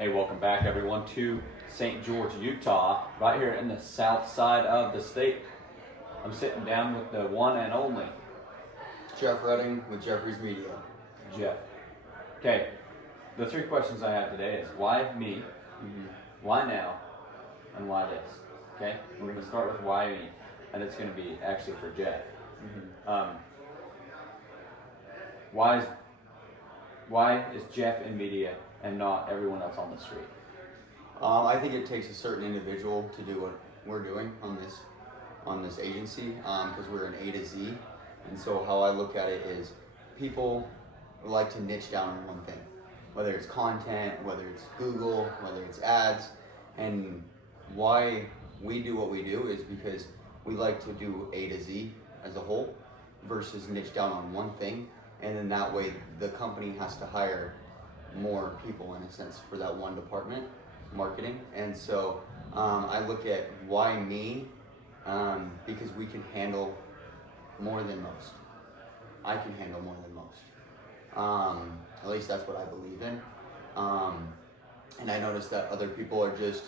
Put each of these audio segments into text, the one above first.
Hey, welcome back everyone to St. George, Utah, right here in the south side of the state. I'm sitting down with the one and only Jeff Redding with Jeffrey's Media. Jeff. Okay, the three questions I have today is why me, why now, and why this. Okay, we're going to start with why me, and it's going to be actually for Jeff. Why is Jeff in media and not everyone else on the street? I think it takes a certain individual to do what we're doing on this agency, because we're an A to Z. And so how I look at it is people like to niche down on one thing, whether it's content, whether it's Google, whether it's ads. And why we do what we do is because we like to do A to Z as a whole versus niche down on one thing. And then that way the company has to hire more people in a sense for that one department, marketing. And so I look at why me, because we can handle more than most. I can handle more than most. At least that's what I believe in. And I notice that other people are just,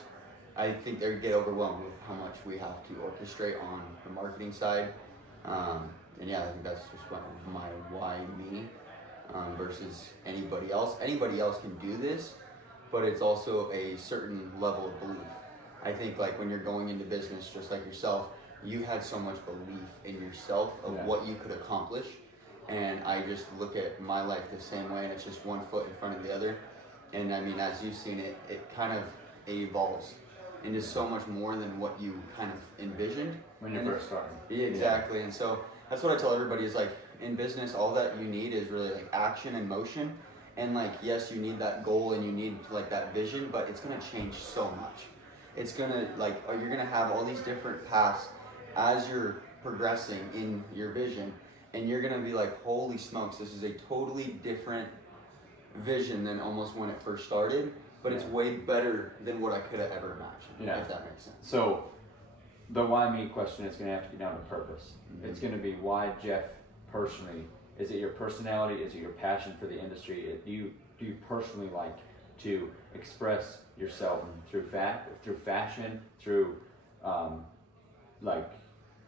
I think they get overwhelmed with how much we have to orchestrate on the marketing side. And yeah, I think that's just my why me versus anybody else. Anybody else can do this, but it's also a certain level of belief. I think like when you're going into business, just like yourself, you had so much belief in yourself of what you could accomplish. And I just look at my life the same way, and it's just one foot in front of the other. And I mean, as you've seen it, it kind of evolves into so much more than what you kind of envisioned. When you first started. Yeah, exactly. And so that's what I tell everybody is like, in business, all that you need is really like action and motion. And like, yes, you need that goal and you need like that vision, but it's going to change so much. It's going to like, you're going to have all these different paths as you're progressing in your vision. And you're going to be like, holy smokes, this is a totally different vision than almost when it first started. But it's way better than what I could have ever imagined, if that makes sense. So the why me question is going to have to be down to purpose. It's going to be why Jeff personally. Is it your personality? Is it your passion for the industry? Do you personally like to express yourself through fashion, through like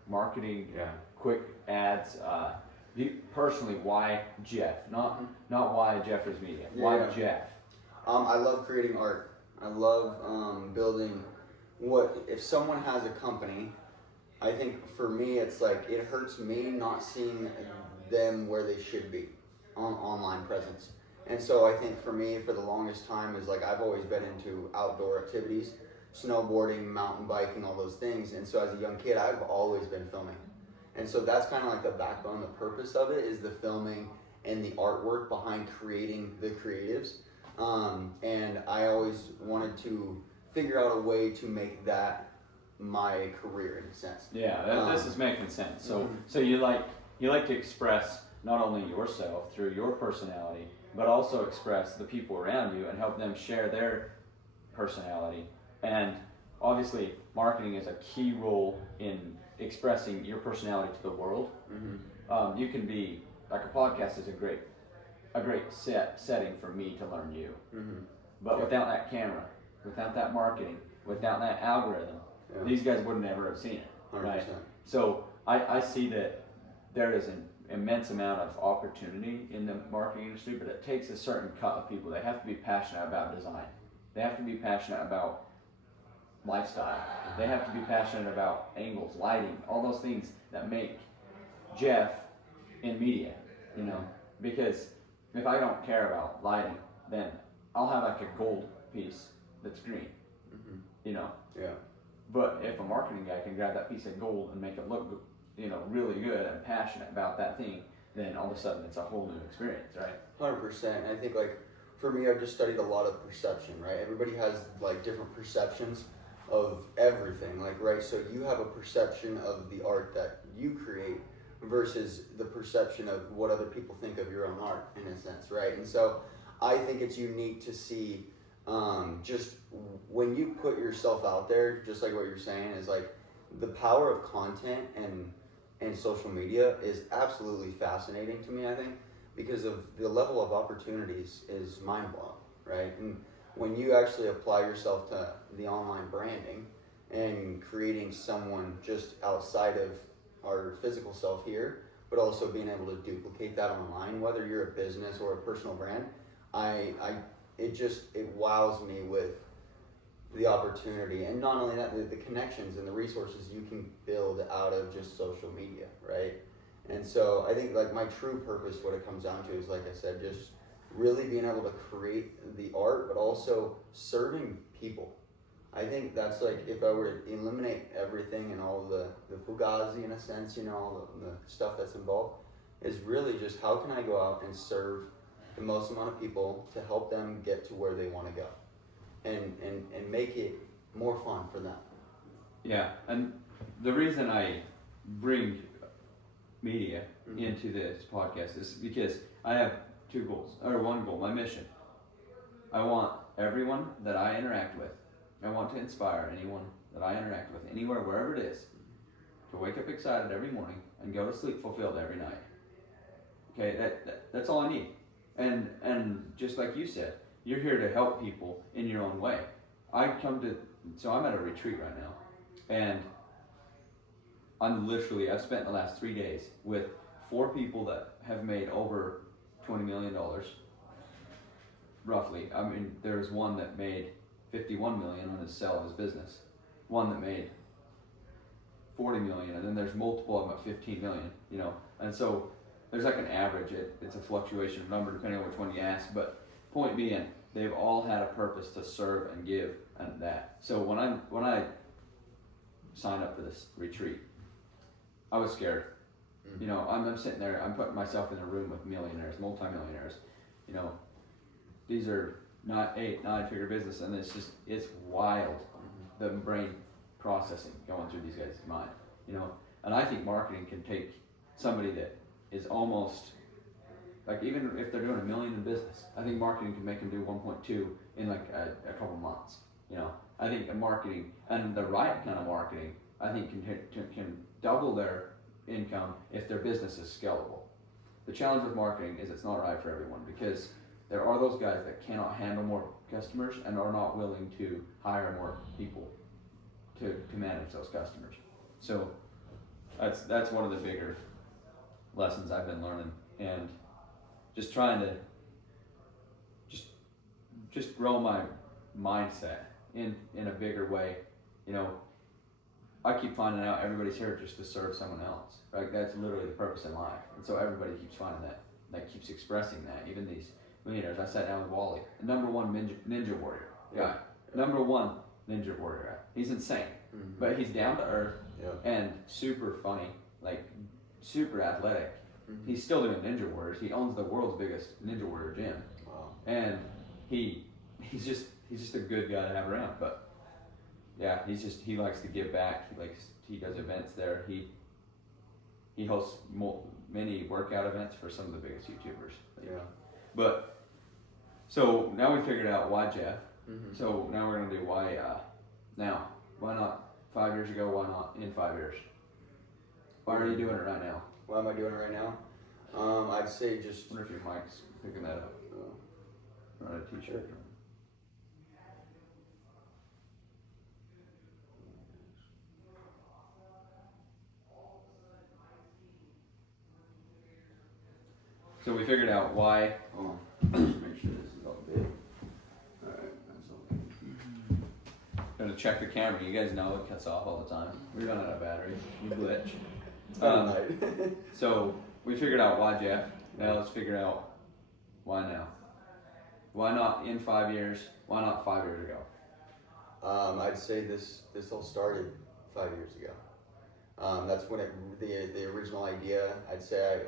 marketing, quick ads? Personally, why Jeff? Not why Jeffrey's Media. Why Jeff? I love creating art. I love building. If someone has a company, I think for me it's like it hurts me not seeing them where they should be on online presence. And so I think for me, for the longest time, is like I've always been into outdoor activities, snowboarding, mountain biking, all those things. And so as a young kid, I've always been filming. And so that's kind of like the backbone, the purpose of it is the filming and the artwork behind creating the creatives. And I always wanted to figure out a way to make that my career in a sense. Yeah, this is making sense. So you like to express not only yourself through your personality, but also express the people around you and help them share their personality. And obviously, marketing is a key role in expressing your personality to the world. You can be like a podcast is a great setting for me to learn you. But without that camera, without that marketing, without that algorithm, these guys wouldn't ever have seen it, 100%. right? So I see that there is an immense amount of opportunity in the marketing industry, but it takes a certain cut of people. They have to be passionate about design. They have to be passionate about lifestyle. They have to be passionate about angles, lighting, all those things that make Jeff in media, because if I don't care about lighting, then I'll have like a gold piece that's green, But if a marketing guy can grab that piece of gold and make it look, really good and passionate about that thing, then all of a sudden it's a whole new experience, right? 100%. I think like for me, I've just studied a lot of perception, right? Everybody has like different perceptions of everything, like, right? So you have a perception of the art that you create versus the perception of what other people think of your own art in a sense, right? And so I think it's unique to see just when you put yourself out there, just like what you're saying, is like the power of content and social media is absolutely fascinating to me, I think, because of the level of opportunities is mind-blowing, right? And when you actually apply yourself to the online branding and creating someone just outside of our physical self here, but also being able to duplicate that online, whether you're a business or a personal brand, it wows me with the opportunity, and not only that, the connections and the resources you can build out of just social media, right? And so I think like my true purpose, what it comes down to is, like I said, just really being able to create the art, but also serving people. I think that's like, if I were to eliminate everything and all the fugazi in a sense, all the stuff that's involved, is really just how can I go out and serve the most amount of people to help them get to where they want to go, and make it more fun for them. Yeah, and the reason I bring media into this podcast is because I have two goals, or one goal, my mission. I want everyone that I interact with, I want to inspire anyone that I interact with, anywhere, wherever it is, to wake up excited every morning and go to sleep fulfilled every night. Okay, that's all I need. And just like you said, you're here to help people in your own way. So I'm at a retreat right now, and I've spent the last 3 days with 4 people that have made over $20 million, roughly. I mean, there's one that made $51 million on his sale of his business, one that made $40 million, and then there's multiple of them at $15 million, and so there's like an average. It's a fluctuation of number depending on which one you ask, but point being, they've all had a purpose to serve and give, and that. So when I signed up for this retreat, I was scared. I'm sitting there, I'm putting myself in a room with millionaires, multimillionaires. These are not 8-9 figure business, and it's wild, the brain processing going through these guys' mind. And I think marketing can take somebody that is almost, like, even if they're doing $1 million in business, I think marketing can make them do 1.2 in like a couple months. I think the marketing, and the right kind of marketing, I think can double their income if their business is scalable. The challenge with marketing is it's not right for everyone, because there are those guys that cannot handle more customers and are not willing to hire more people to manage those customers. So that's one of the bigger lessons I've been learning, and just trying to just grow my mindset in a bigger way. I keep finding out everybody's here just to serve someone else, right? That's literally the purpose in life, and so everybody keeps finding that keeps expressing that. Even these millionaires. I sat down with Wally, the number one ninja warrior guy, number one ninja warrior guy. He's insane, but he's down to earth and super funny, like super athletic. He's still doing ninja warriors. He owns the world's biggest ninja warrior gym. Wow. And he's just a good guy to have around. But yeah, he likes to give back. He does events there. He hosts many workout events for some of the biggest YouTubers. Yeah. But so now we figured out why Jeff. So now we're gonna do why now. Why not 5 years ago? Why not in 5 years? Why are you doing it right now? Why am I doing it right now? I'd say just. I wonder if your mic's picking that up. On a t-shirt. So we figured out why. Oh, make sure this is all big. Alright, that's okay. Gotta check the camera. You guys know it cuts off all the time. We run out of battery. We glitch. So we figured out why Jeff. Now let's figure out why now. Why not in 5 years? Why not 5 years ago? I'd say this all started 5 years ago. That's when the original idea. I'd say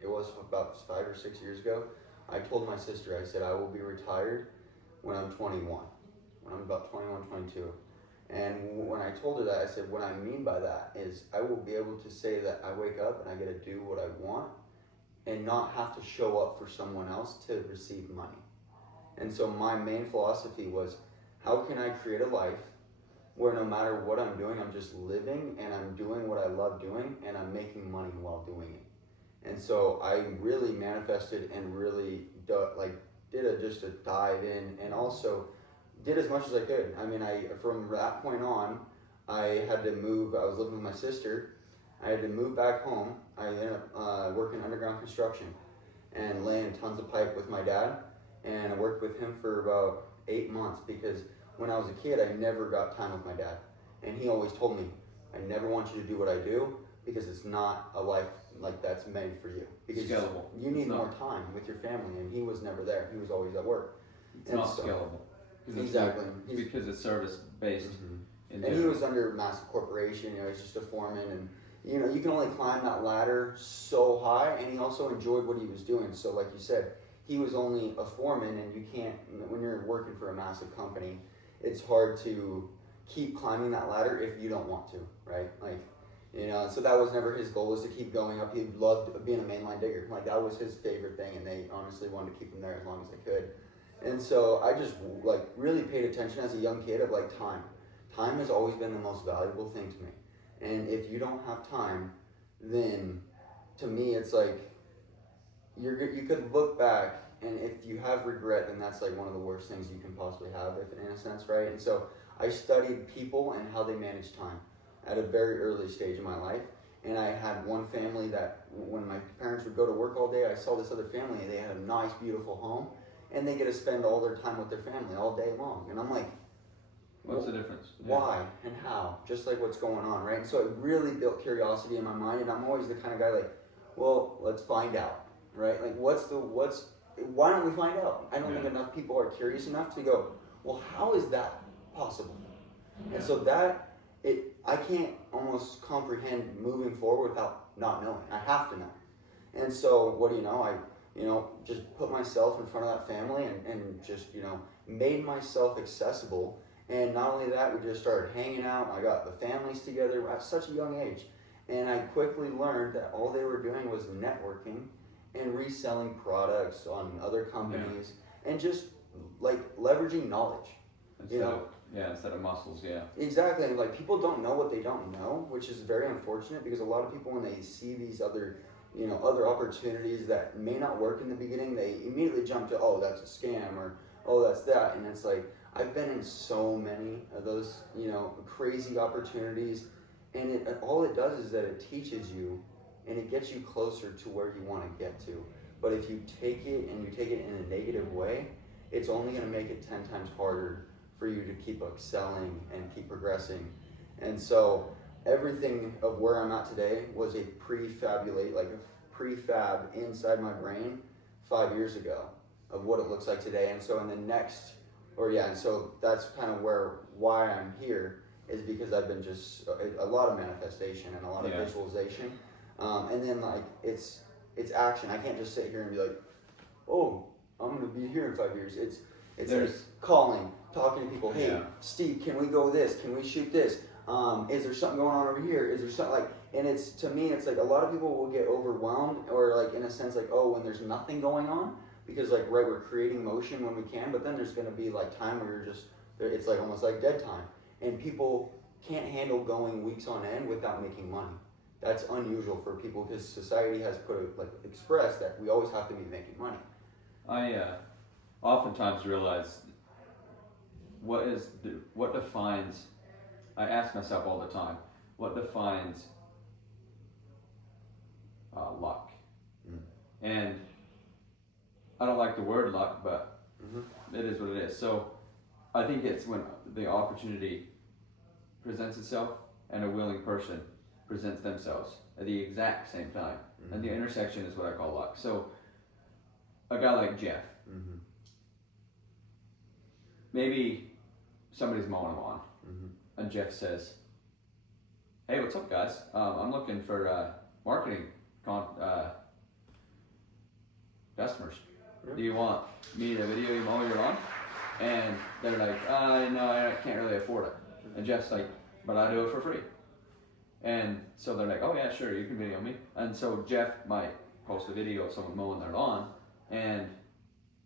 it was about 5 or 6 years ago. I told my sister, I said I will be retired when I'm 21, when I'm about 21, 22. And when I told her that, I said, what I mean by that is I will be able to say that I wake up and I get to do what I want and not have to show up for someone else to receive money. And so my main philosophy was, how can I create a life where no matter what I'm doing, I'm just living and I'm doing what I love doing and I'm making money while doing it. And so I really manifested and really did just a dive in, and also did as much as I could. I mean, from that point on, I had to move. I was living with my sister. I had to move back home. I ended up working underground construction and laying tons of pipe with my dad. And I worked with him for about 8 months because when I was a kid, I never got time with my dad. And he always told me, I never want you to do what I do because it's not a life like that's made for you. Because Scalable. you need more time with your family, and he was never there. He was always at work. It's not scalable. Exactly. Because it's service based. And he was under a massive corporation, he's just a foreman, and you can only climb that ladder so high, and he also enjoyed what he was doing. So like you said, he was only a foreman, and you can't, when you're working for a massive company, it's hard to keep climbing that ladder if you don't want to, right? Like, so that was never his goal, was to keep going up. He loved being a mainline digger. Like, that was his favorite thing, and they honestly wanted to keep him there as long as they could. And so I just really paid attention as a young kid of time. Time has always been the most valuable thing to me. And if you don't have time, then to me it's like you could look back, and if you have regret, then that's one of the worst things you can possibly have, if in a sense, right? And so I studied people and how they manage time at a very early stage in my life. And I had one family that when my parents would go to work all day, I saw this other family, and they had a nice, beautiful home, and they get to spend all their time with their family all day long. And I'm like, what's the difference? Why and how? Just like what's going on, right? And so it really built curiosity in my mind, and I'm always the kind of guy well, let's find out, right? Why don't we find out? I don't think enough people are curious enough to go, well, how is that possible? And so I can't almost comprehend moving forward without not knowing. I have to know. And so what do you know? I just put myself in front of that family and just, made myself accessible. And not only that, we just started hanging out. I got the families together at such a young age. And I quickly learned that all they were doing was networking and reselling products on other companies and just leveraging knowledge. Instead of muscles, Exactly. People don't know what they don't know, which is very unfortunate, because a lot of people, when they see these other opportunities that may not work in the beginning, they immediately jump to, oh, that's a scam, or, oh, that's that. And it's I've been in so many of those, crazy opportunities, and all it does is that it teaches you, and it gets you closer to where you want to get to. But if you take it and you take it in a negative way, it's only going to make it 10 times harder for you to keep excelling and keep progressing. And so everything of where I'm at today was a prefab inside my brain 5 years ago of what it looks like today. And so and so that's kind of why I'm here, is because I've been just a lot of manifestation and a lot of visualization. And then it's action. I can't just sit here and be like, oh, I'm going to be here in 5 years. It's calling, talking to people. Hey, Steve, can we go this? Can we shoot this? Is there something going on over here? Is there something and it's, to me, it's a lot of people will get overwhelmed, or in a sense when there's nothing going on, because we're creating motion when we can, but then there's going to be time where you're just, it's almost like dead time, and people can't handle going weeks on end without making money. That's unusual for people, because society has expressed that we always have to be making money. I oftentimes realize what defines, I ask myself all the time, what defines luck? And I don't like the word luck, but it is what it is. So I think it's when the opportunity presents itself and a willing person presents themselves at the exact same time. And the intersection is what I call luck. So a guy like Jeff, maybe somebody's mowing a lawn, and Jeff says, hey, what's up, guys? I'm looking for marketing customers. Do you want me to video you mow your lawn? And they're like, no, I can't really afford it. And Jeff's like, but I do it for free. And so they're like, oh yeah, sure, you can video me. And so Jeff might post a video of someone mowing their lawn, and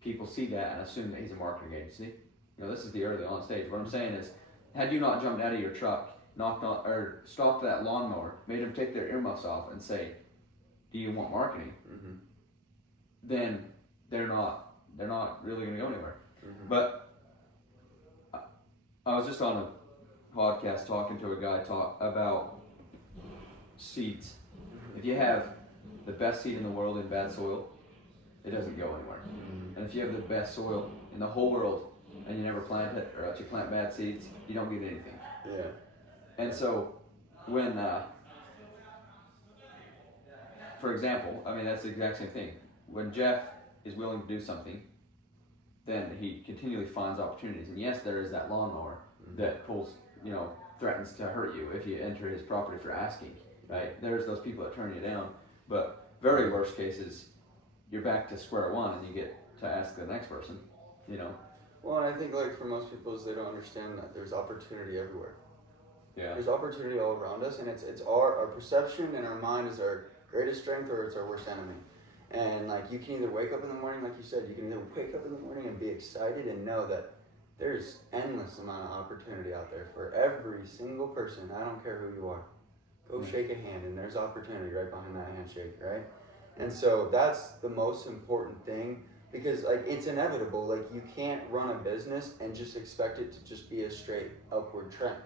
people see that and assume that he's a marketing agency. This is the early on stage. What I'm saying is, had you not jumped out of your truck, knocked on, or stopped that lawnmower, made them take their earmuffs off and say, do you want marketing? Then they're not really going to go anywhere. But I was just on a podcast talking to a guy about seeds. If you have the best seed in the world in bad soil, it doesn't go anywhere. And if you have the best soil in the whole world and you never plant it, or else you plant bad seeds, you don't get anything. Yeah. And so when, for example, I mean, that's the exact same thing. When Jeff is willing to do something, then he continually finds opportunities. And yes, there is that lawnmower that pulls, threatens to hurt you if you enter his property for asking, right? There's those people that turn you down. But very worst cases, you're back to square one and you get to ask the next person, Well, and I think like for most people is they don't understand that there's opportunity everywhere. Yeah. There's opportunity all around us, and it's our perception and our mind is our greatest strength or it's our worst enemy. And like you can either wake up in the morning, like you said, you can either wake up in the morning and be excited and know that there's endless amount of opportunity out there for every single person. I don't care who you are. Go shake a hand and there's opportunity right behind that handshake, right? And so that's the most important thing, because like it's inevitable. Like you can't run a business and just expect it to just be a straight upward trend.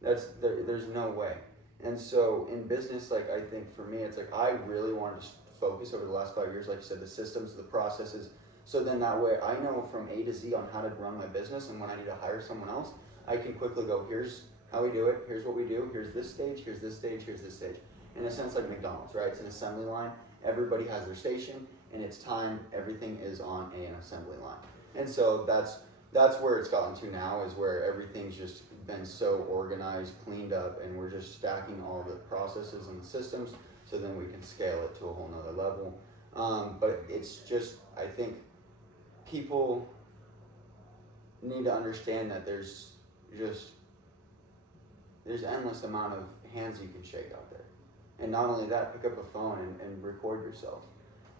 There's no way. And so in business, like I think for me, it's like I really wanted to focus over the last 5 years, like you said, the systems, the processes. So then that way I know from A to Z on how to run my business, and when I need to hire someone else, I can quickly go, here's how we do it, here's what we do, here's this stage, here's this stage, here's this stage. In a sense like McDonald's, right? It's an assembly line. Everybody has their station, and it's time, everything is on an assembly line. And so that's where it's gotten to now, is where everything's just been so organized, cleaned up, and we're just stacking all the processes and the systems so then we can scale it to a whole nother level. But it's just, I think people need to understand that there's endless amount of hands you can shake out there. And not only that, pick up a phone and record yourself.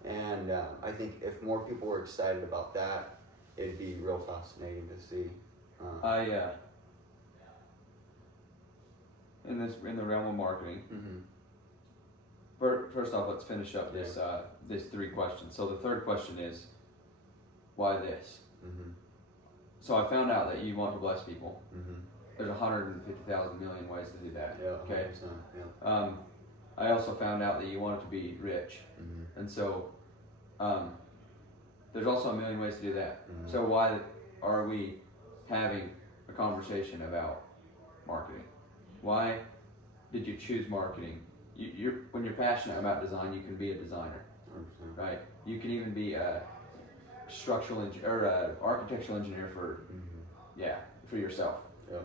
And I think if more people were excited about that, it'd be real fascinating to see. In the realm of marketing. Mm-hmm. First off, let's finish up this 3 questions. So the third question is, why this? Mm-hmm. So I found out that you want to bless people. Mm-hmm. There's 150,000 million ways to do that. Yeah. Okay. Yeah. I also found out that you want to be rich, Mm-hmm. and so there's also a million ways to do that. Mm-hmm. So why are we having a conversation about marketing? Why did you choose marketing? When you're passionate about design, you can be a designer, 100%. right? You can even be a structural engineer or architectural engineer for yourself. Yeah.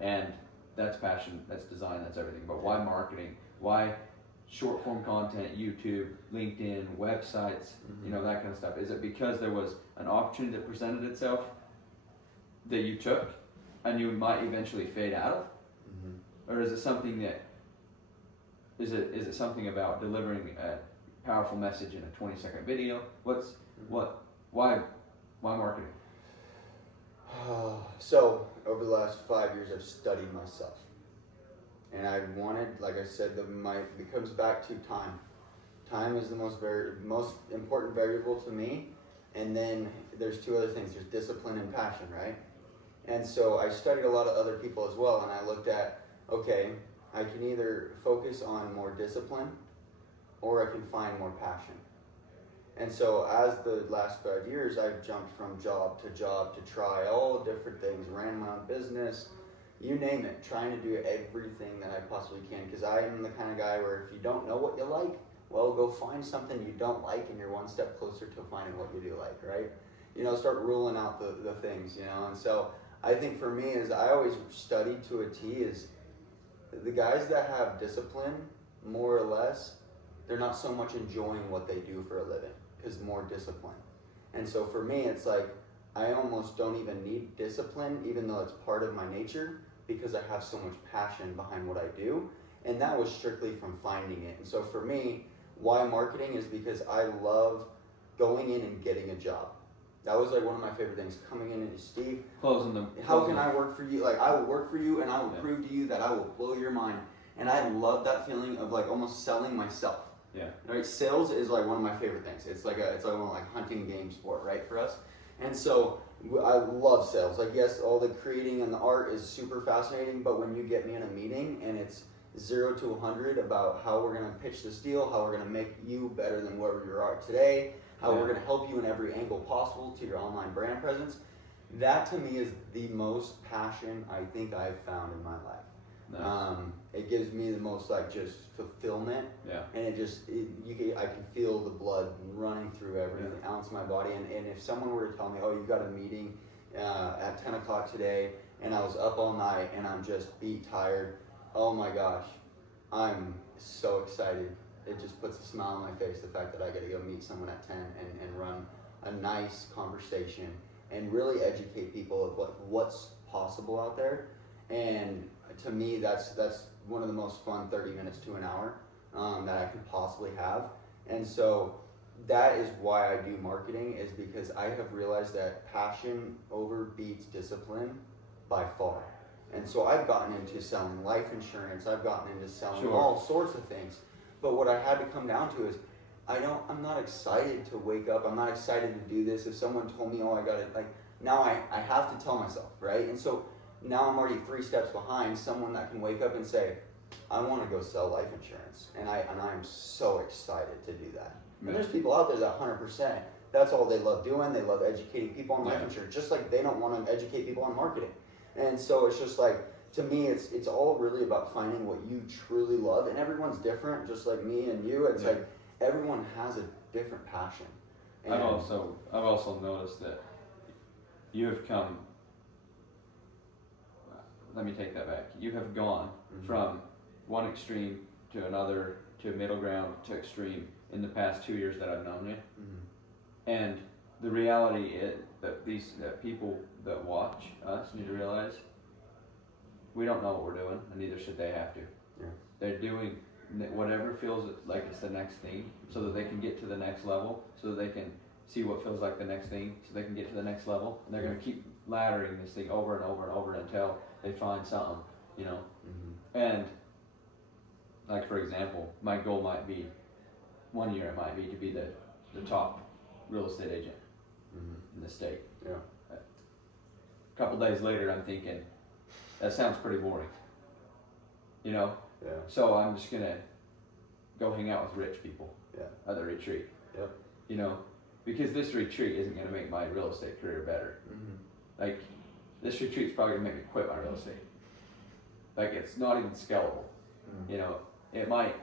And that's passion, that's design, that's everything. But why marketing? Why short form content, YouTube, LinkedIn, websites, that kind of stuff? Is it because there was an opportunity that presented itself that you took and you might eventually fade out of? Mm-hmm. Or is it something that is it something about delivering a powerful message in a 20-second video? Why marketing? So over the last 5 years, I've studied myself, and I wanted, like I said, it comes back to time. Time is the most important variable to me, and then there's 2 other things. There's discipline and passion, right? And so I studied a lot of other people as well, and I looked at, okay, I can either focus on more discipline, or I can find more passion. And so as the last 5 years, I've jumped from job to try all different things, ran my own business, you name it, trying to do everything that I possibly can, because I am the kind of guy where if you don't know what you like, well, go find something you don't like and you're one step closer to finding what you do like, right? Start ruling out the things, and so I think for me is I always studied to a T is the guys that have discipline, more or less, they're not so much enjoying what they do for a living, because more discipline. And so for me, it's like I almost don't even need discipline, even though it's part of my nature, because I have so much passion behind what I do. And that was strictly from finding it. And so for me, why marketing is because I love going in and getting a job. That was like one of my favorite things, coming in and Steve, how can I work for you? Like I will work for you and I will prove to you that I will blow your mind. And I love that feeling of like almost selling myself. Yeah. Right. Sales is like one of my favorite things. It's like one of like hunting game sport, right, for us. And so I love sales. Like, yes, all the creating and the art is super fascinating, but when you get me in a meeting and it's 0 to 100 about how we're going to pitch this deal, how we're going to make you better than wherever you are today, how we're going to help you in every angle possible to your online brand presence, that to me is the most passion I think I've found in my life. Nice. It gives me the most like just fulfillment, and I can feel the blood running through every ounce of my body. And if someone were to tell me, oh, you got a meeting at 10 o'clock today, and I was up all night and I'm just beat tired, oh my gosh, I'm so excited. It just puts a smile on my face, the fact that I get to go meet someone at 10 and run a nice conversation and really educate people of what's possible out there. And to me, that's one of the most fun 30 minutes to an hour that I could possibly have. And so that is why I do marketing, is because I have realized that passion overbeats discipline by far. And so I've gotten into selling life insurance, I've gotten into selling all sorts of things. But what I had to come down to is I'm not excited to wake up, I'm not excited to do this. If someone told me, oh, I got it, like now I have to tell myself, right? And so now I'm already 3 steps behind someone that can wake up and say, I want to go sell life insurance. And I'm so excited to do that. And there's people out there that 100%, that's all they love doing. They love educating people on life insurance, just like they don't want to educate people on marketing. And so it's just like, to me, it's all really about finding what you truly love. And everyone's different, just like me and you. It's like everyone has a different passion. And I've also noticed that you have come. Let me take that back. You have gone from one extreme to another, to middle ground, to extreme in the past 2 years that I've known you. And the reality is that that people that watch us need to realize we don't know what we're doing, and neither should they have to. They're doing whatever feels like it's the next thing, so that they can get to the next level, so that they can see what feels like the next thing, so they can get to the next level. And they're going to keep laddering this thing over and over and over until they find something, you know. And like, for example, my goal might be, one year it might be to be the top real estate agent in the state. A couple days later, I'm thinking, that sounds pretty boring, you know. So I'm just gonna go hang out with rich people at the retreat. You know, because this retreat isn't gonna make my real estate career better. Like, this retreat's probably gonna make me quit my real estate. Like, it's not even scalable. You know, it might.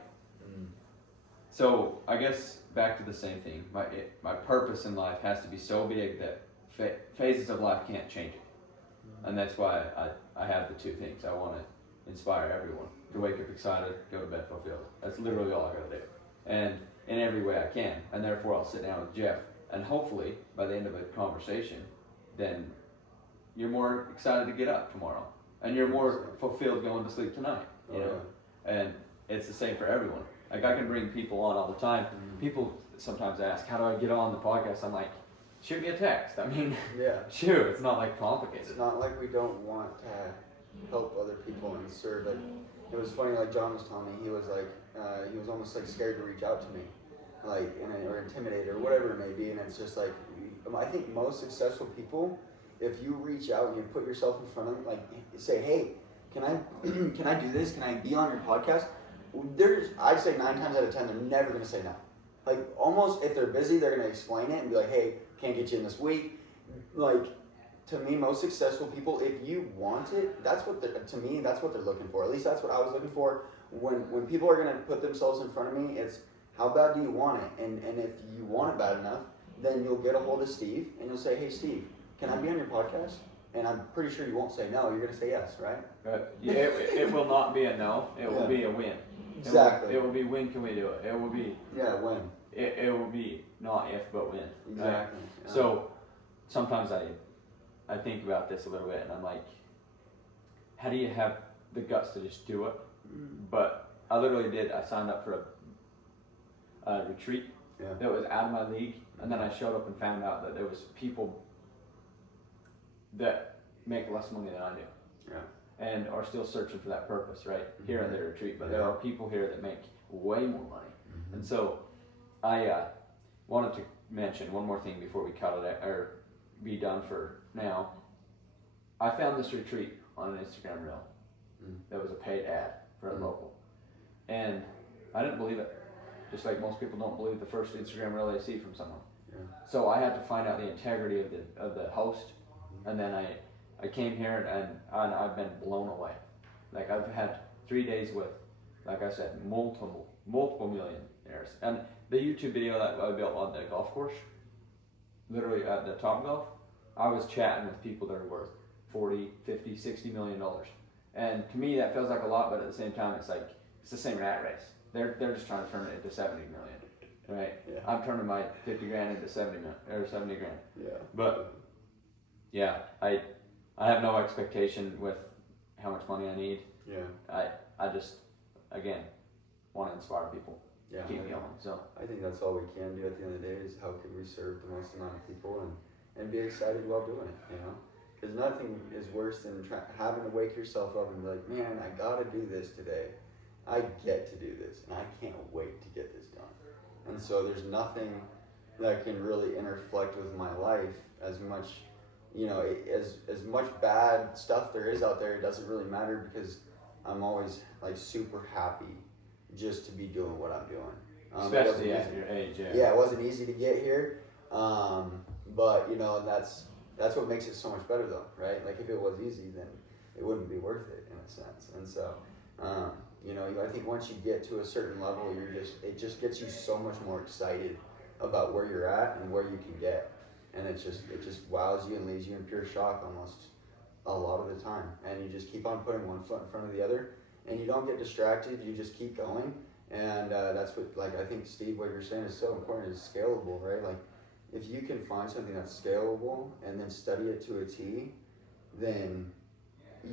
So I guess back to the same thing. My purpose in life has to be so big that phases of life can't change it. And that's why I have the two things. I want to inspire everyone to wake up excited, go to bed fulfilled. That's literally all I got to do. And in every way I can. And therefore I'll sit down with Jeff, and hopefully by the end of a conversation, then you're more excited to get up tomorrow, and you're more fulfilled going to sleep tonight. You know, and it's the same for everyone. Like, I can bring people on all the time. People sometimes ask, how do I get on the podcast? I'm like, shoot me a text. I mean, shoot, it's not like complicated. It's not like we don't want to help other people and serve. Like, it was funny, like John was telling me, he was like, he was almost like scared to reach out to me, like, or intimidated or whatever it may be. And it's just like, I think most successful people, if you reach out and you put yourself in front of them, like, say, hey, can I do this? Can I be on your podcast? I'd say 9 times out of 10, they're never going to say no. Like, almost if they're busy, they're going to explain it and be like, hey, can't get you in this week. Like, to me, most successful people, if you want it, that's what they're looking for. At least that's what I was looking for. When people are going to put themselves in front of me, it's how bad do you want it? And if you want it bad enough, then you'll get a hold of Steve and you'll say, hey, Steve, can I be on your podcast? And I'm pretty sure you won't say no. You're going to say yes, right? It will not be a no. It will be a win. Exactly. It will be when can we do it? It will be when. It will be not if but when. Exactly. Right? Yeah. So sometimes I think about this a little bit, and I'm like, how do you have the guts to just do it? But I literally did. I signed up for a retreat that was out of my league, and then I showed up and found out that there was people that make less money than I do, and are still searching for that purpose, right? Here at the retreat. But there are people here that make way more money, and so I wanted to mention one more thing before we cut it, or be done for now. I found this retreat on an Instagram reel. That was a paid ad for a local, and I didn't believe it. Just like most people don't believe the first Instagram reel they see from someone. Yeah. So I had to find out the integrity of the host, and then I came here and I've been blown away. Like I've had 3 days with, like I said, multiple millionaires. And the YouTube video that I built on the golf course, literally at the Top Golf, I was chatting with people that are worth 40, 50, $60 million. And to me that feels like a lot, but at the same time it's like, it's the same rat race. They're just trying to turn it into 70 million, right? Yeah. I'm turning my 50 grand into 70 grand. Yeah. But yeah, I have no expectation with how much money I need. Yeah. I just, again, want to inspire people. Yeah. Keep me going. So I think that's all we can do at the end of the day is how can we serve the most amount of people and be excited while doing it, you know? Because nothing is worse than having to wake yourself up and be like, man, I gotta do this today. I get to do this, and I can't wait to get this done. And so there's nothing that can really interflect with my life as much, you know, as much bad stuff there is out there. It doesn't really matter because I'm always like super happy just to be doing what I'm doing. Especially at your age, yeah. Yeah, it wasn't easy to get here, but you know, that's what makes it so much better, though, right? Like if it was easy, then it wouldn't be worth it in a sense. And so. You know, I think once you get to a certain level, it just gets you so much more excited about where you're at and where you can get, and it just wows you and leaves you in pure shock almost a lot of the time, and you just keep on putting one foot in front of the other, and you don't get distracted. You just keep going, and that's what, like, I think Steve, what you're saying is so important. Is scalable, right? Like if you can find something that's scalable and then study it to a T, then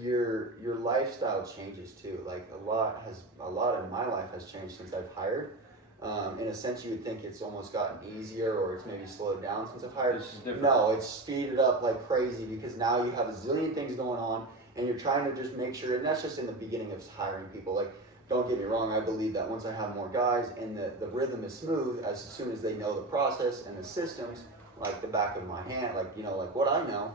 your lifestyle changes too. Like a lot of my life has changed since I've hired. In a sense, you would think it's almost gotten easier, or it's maybe slowed down since I've hired. No, it's speeded up like crazy because now you have a zillion things going on, and you're trying to just make sure. And that's just in the beginning of hiring people. Like, don't get me wrong, I believe that once I have more guys and the rhythm is smooth, as soon as they know the process and the systems, like the back of my hand, like, you know, like what I know,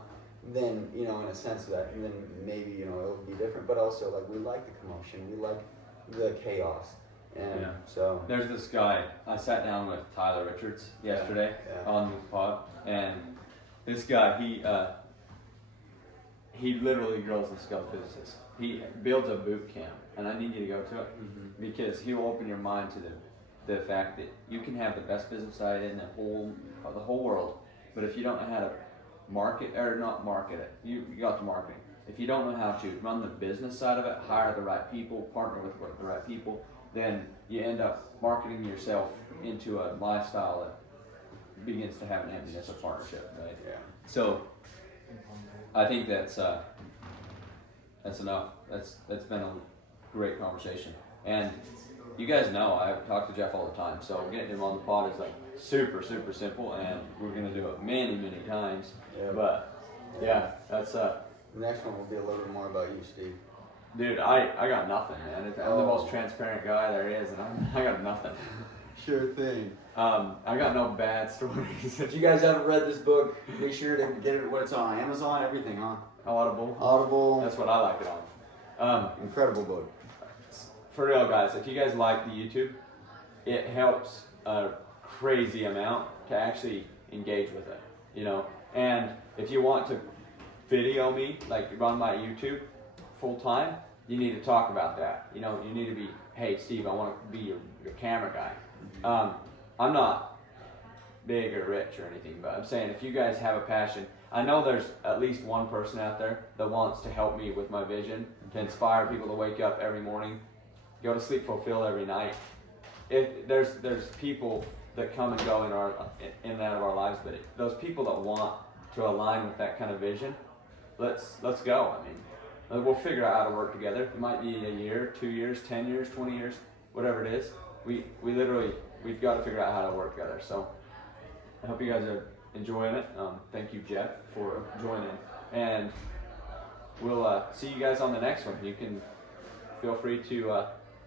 then, you know, in a sense that, then maybe, you know, it'll be different. But also, like, we like the commotion, we like the chaos, and so there's this guy. I sat down with Tyler Richards yesterday on the pod, and this guy, he literally grows and scales businesses. He builds a boot camp, and I need you to go to it because he will open your mind to the fact that you can have the best business idea in the whole world, but if you don't know how to market or not market it, you got the marketing. If you don't know how to run the business side of it, hire the right people, partner with the right people, then you end up marketing yourself into a lifestyle that begins to have an emptiness of partnership, right? Yeah. So I think that's enough. That's been a great conversation. And you guys know I talk to Jeff all the time, so getting him on the pod is like super, super simple, and we're gonna do it many, many times. Yeah. But yeah, that's the next one will be a little bit more about you, Steve. Dude, I got nothing, man. I'm the most transparent guy there is, and I got nothing. Sure thing. I got no bad stories. If you guys haven't read this book, make sure to get it. What it's on Amazon, everything, huh? Audible. That's what I like it on. Incredible book. For real, guys, if you guys like the YouTube, it helps a crazy amount to actually engage with it, you know. And if you want to video me, like run my YouTube full time, you need to talk about that. You know, you need to be, hey, Steve, I want to be your camera guy. I'm not big or rich or anything, but I'm saying if you guys have a passion, I know there's at least one person out there that wants to help me with my vision, to inspire people to wake up every morning, go to sleep fulfilled every night. If there's people that come and go in and out of our lives, but those people that want to align with that kind of vision, let's go. I mean, we'll figure out how to work together. It might be a year, 2 years, 10 years, 20 years, whatever it is. We've got to figure out how to work together. So I hope you guys are enjoying it. Thank you, Jeff, for joining, and we'll see you guys on the next one. You can feel free to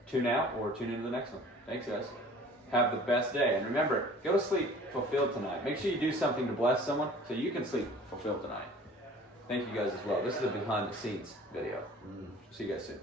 tune out or tune into the next one. Thanks, guys. Have the best day. And remember, go to sleep fulfilled tonight. Make sure you do something to bless someone so you can sleep fulfilled tonight. Thank you guys as well. This is a behind the scenes video. See you guys soon.